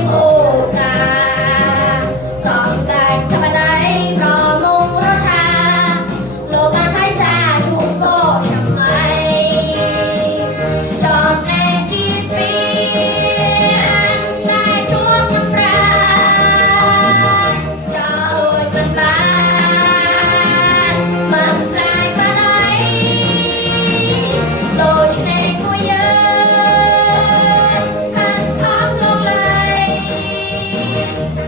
មអូសាសំដែងធម្មតាប្រមុំរដ្ឋាលោកបានឲ្យសាជួបកោថ្មីចំណែកជាពីតែជួបកំប្រាចោលមិនបានមិនខ្លាចបាត់អីដូច្នេះពួកយើងកាន់ខំលងលៃ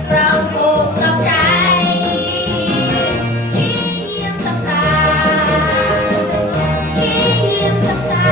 ប្រងគោកសោកใจជាយាមសិក្សាជាយាមសិក្សា